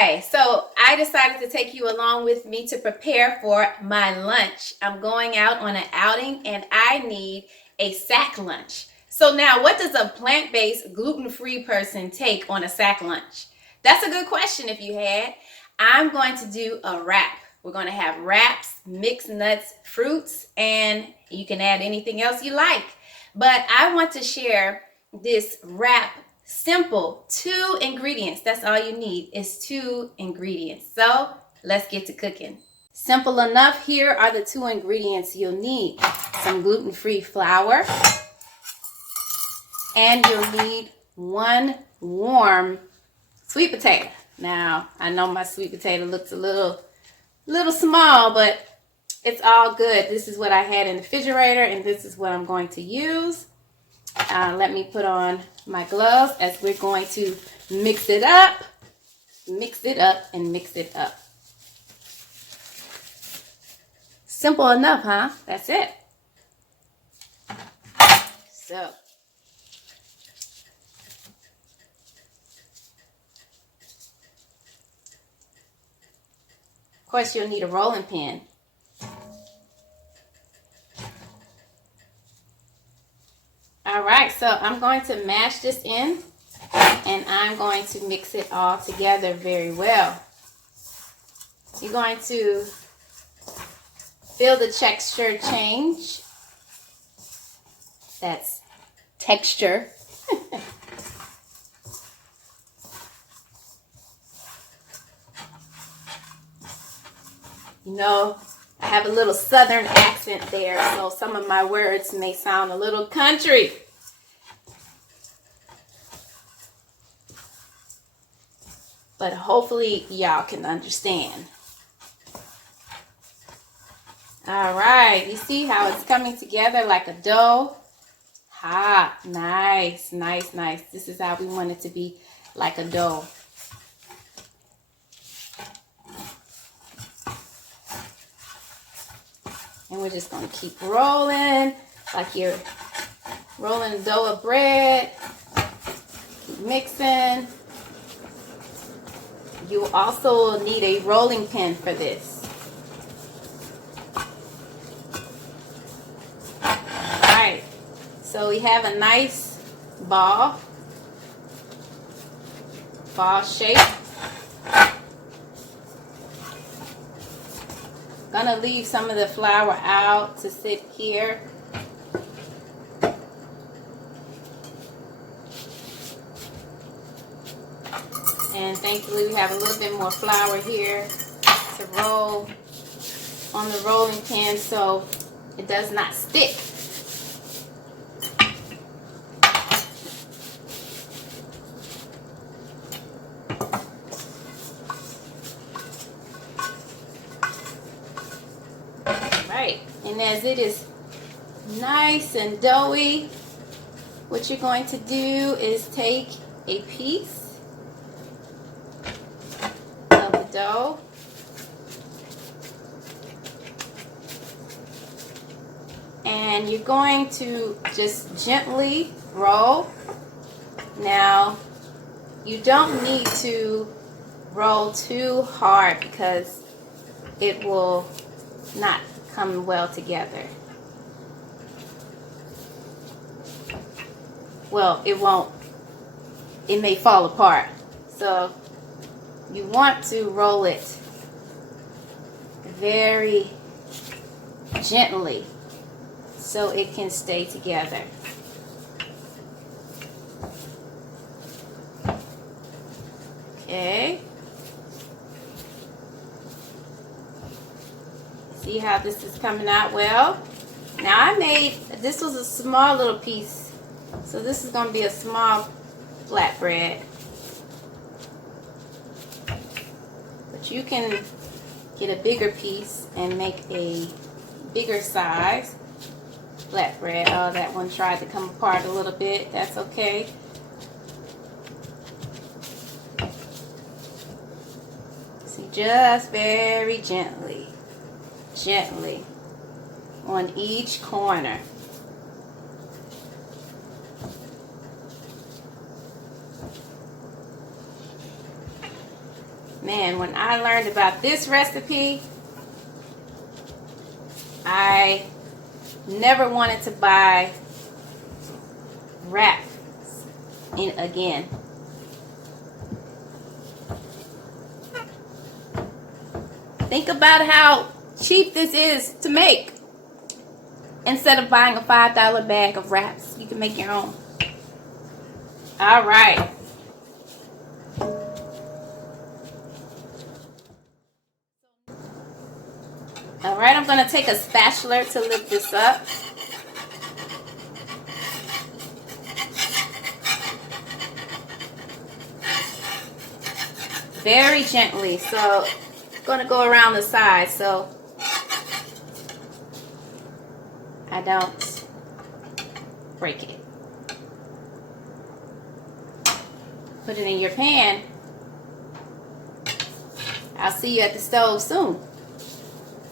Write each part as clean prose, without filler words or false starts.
Hi, so I decided to take you along with me to prepare for my lunch. I'm going out on an outing and I need a sack lunch. So now, what does a plant-based, gluten-free person take on a sack lunch? That's a good question if you had. I'm going to do a wrap. We're going to have wraps, mixed nuts, fruits, and you can add anything else you like. But I want to share this wrap. Simple, 2 ingredients. That's all you need is 2 ingredients. So let's get to cooking. Simple enough. Here are the 2 ingredients you'll need. Some gluten-free flour, and you'll need 1 warm sweet potato. Now, I know my sweet potato looks a little small, but it's all good. This is what I had in the refrigerator, and this is what I'm going to use. Let me put on my gloves as we're going to mix it up, and mix it up. Simple enough, huh? That's it. So, of course, you'll need a rolling pin. All right, so I'm going to mash this in, and I'm going to mix it all together very well. You're going to feel the texture change. That's texture. You know, I have a little southern accent there, so some of my words may sound a little country. But hopefully y'all can understand. All right, you see how it's coming together like a dough? Nice, nice, nice. This is how we want it to be, like a dough. And we're just going to keep rolling like you're rolling a dough of bread. Keep mixing. You also need a rolling pin for this. Alright, so we have a nice ball shape. Gonna leave some of the flour out to sit here. And thankfully we have a little bit more flour here to roll on the rolling pin so it does not stick. Right, and as it is nice and doughy, what you're going to do is take a piece of the dough and you're going to just gently roll. Now, you don't need to roll too hard because it will not come well together. Well, it won't. It may fall apart. So you want to roll it very gently so it can stay together. Okay. See how this is coming out well? Now this was a small little piece, so this is going to be a small flatbread. But you can get a bigger piece and make a bigger size flatbread. Oh, that one tried to come apart a little bit. That's okay. See, just very gently on each corner. Man, when I learned about this recipe, I never wanted to buy wraps in again. Think about how cheap this is to make. Instead of buying a $5 bag of wraps, you can make your own. All right. All right, I'm going to take a spatula to lift this up. Very gently. So it's going to go around the side so I don't break it. Put it in your pan. I'll see you at the stove soon.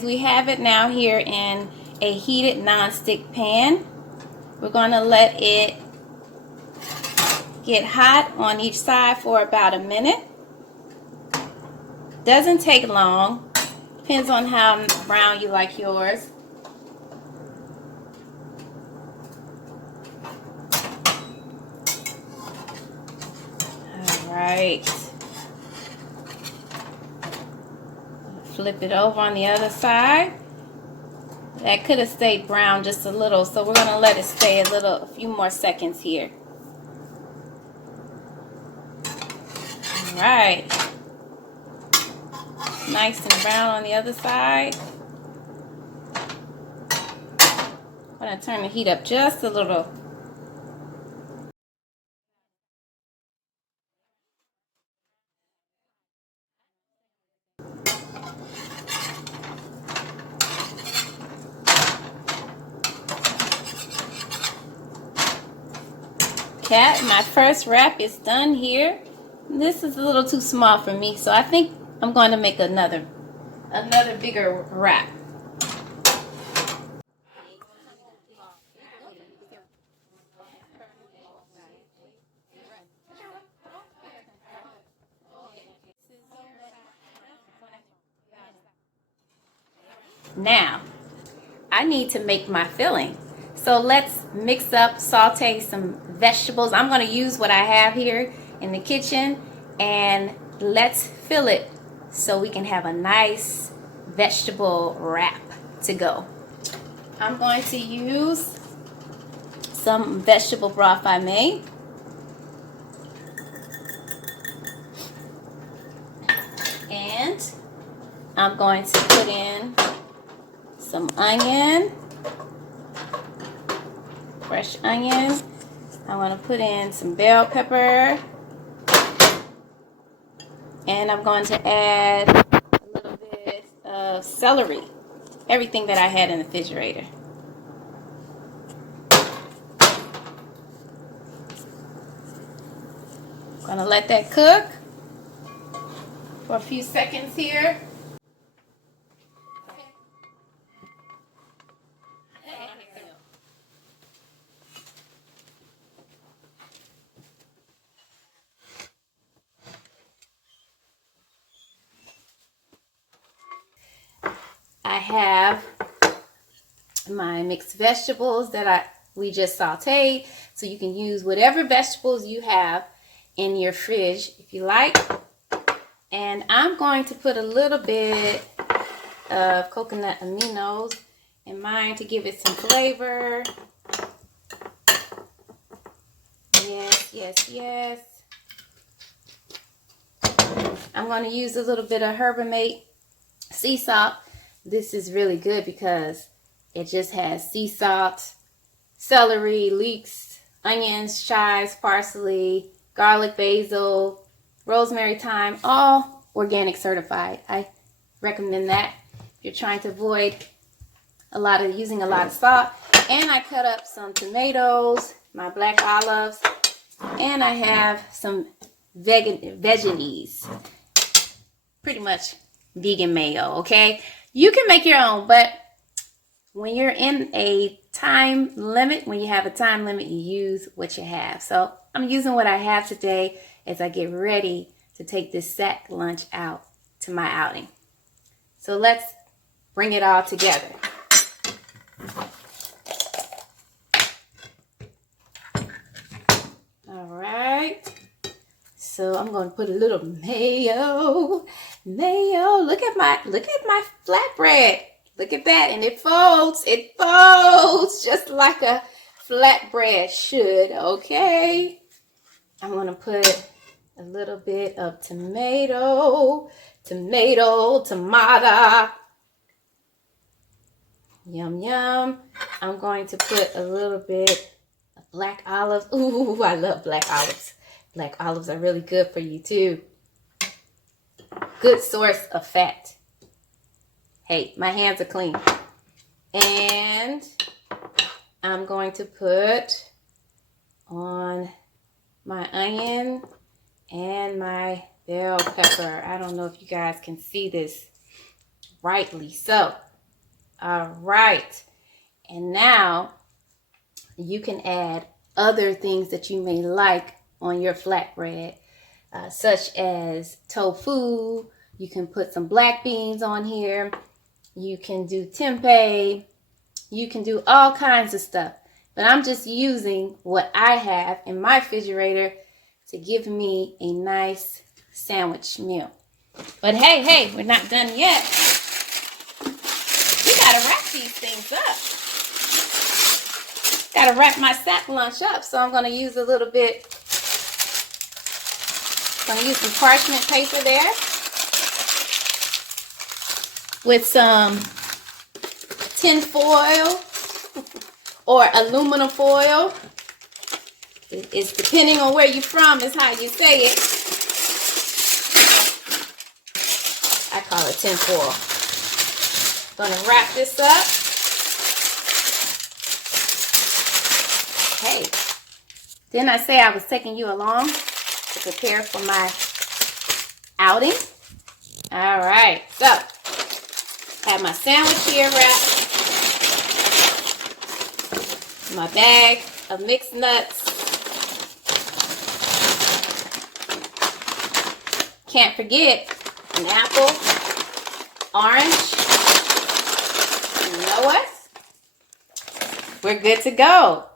We have it now here in a heated nonstick pan. We're going to let it get hot on each side for about a minute. Doesn't take long. Depends on how brown you like yours. All right. Flip it over on the other side. That could have stayed brown just a little, so we're going to let it stay a few more seconds here. All right. Nice and brown on the other side. I'm going to turn the heat up just a little. Cat, my first wrap is done here. This is a little too small for me, so I think I'm going to make another bigger wrap. Now, I need to make my filling. So let's mix up, saute some vegetables. I'm going to use what I have here in the kitchen, and let's fill it so we can have a nice vegetable wrap to go. I'm going to use some vegetable broth I made. And I'm going to put in some onion, fresh onion. I'm going to put in some bell pepper. And I'm going to add a little bit of celery. Everything that I had in the refrigerator. I'm going to let that cook for a few seconds here. I have my mixed vegetables that we just sauteed. So you can use whatever vegetables you have in your fridge if you like. And I'm going to put a little bit of coconut aminos in mine to give it some flavor. Yes, yes, yes. I'm going to use a little bit of Herbamate sea salt. This is really good because it just has sea salt, celery, leeks, onions, chives, parsley, garlic, basil, rosemary, thyme, all organic certified. I recommend that if you're trying to avoid using a lot of salt. And I cut up some tomatoes, my black olives, and I have some veggies. Pretty much vegan mayo, okay? You can make your own, but when you're in a time limit, when you have a time limit, you use what you have. So I'm using what I have today as I get ready to take this sack lunch out to my outing. So let's bring it all together. All right. So I'm going to put a little mayo. Look at my flatbread. Look at that, and it folds just like a flatbread should. Okay. I'm going to put a little bit of tomato. Yum, yum. I'm going to put a little bit of black olives. Ooh, I love black olives. Black olives are really good for you too. Good source of fat. Hey, my hands are clean. And I'm going to put on my onion and my bell pepper. I don't know if you guys can see this rightly so. All right. And now you can add other things that you may like on your flatbread, such as tofu. You can put some black beans on here. You can do tempeh. You can do all kinds of stuff. But I'm just using what I have in my refrigerator to give me a nice sandwich meal. But hey, we're not done yet. We gotta wrap these things up. Gotta wrap my sack lunch up. So I'm gonna use a little bit. I'm gonna use some parchment paper there with some tin foil or aluminum foil. It's depending on where you're from is how you say it. I call it tin foil. Gonna wrap this up. Okay. Didn't I say I was taking you along to prepare for my outing? All right. So, I have my sandwich here wrapped. My bag of mixed nuts. Can't forget an apple, orange. You know what? We're good to go.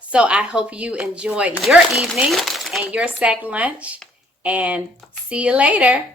So I hope you enjoy your evening and your sack lunch. And see you later.